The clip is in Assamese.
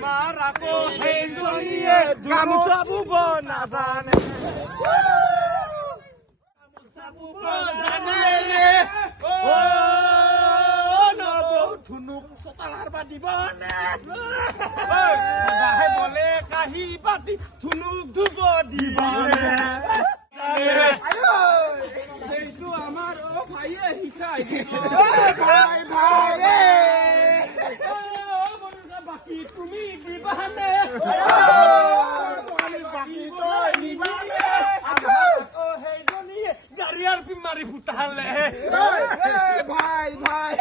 আমাৰ আকৌ সেইজনীয়ে গামোচা বুব নাজানে গামোচা বুব জানে ধুনুক চোতালাৰ পাতিব নে বলে কাহি পাতি ধুনুক ধুব দিব এইটো আমাৰ ভাইয়ে শিকাই ভাই ভাই ৰে বাকী তুমি দিবানে বাকী তই দিবানে সেইজনীয়ে জাৰিয়াৰ পিমাৰি ফুটালে ভাই ভাই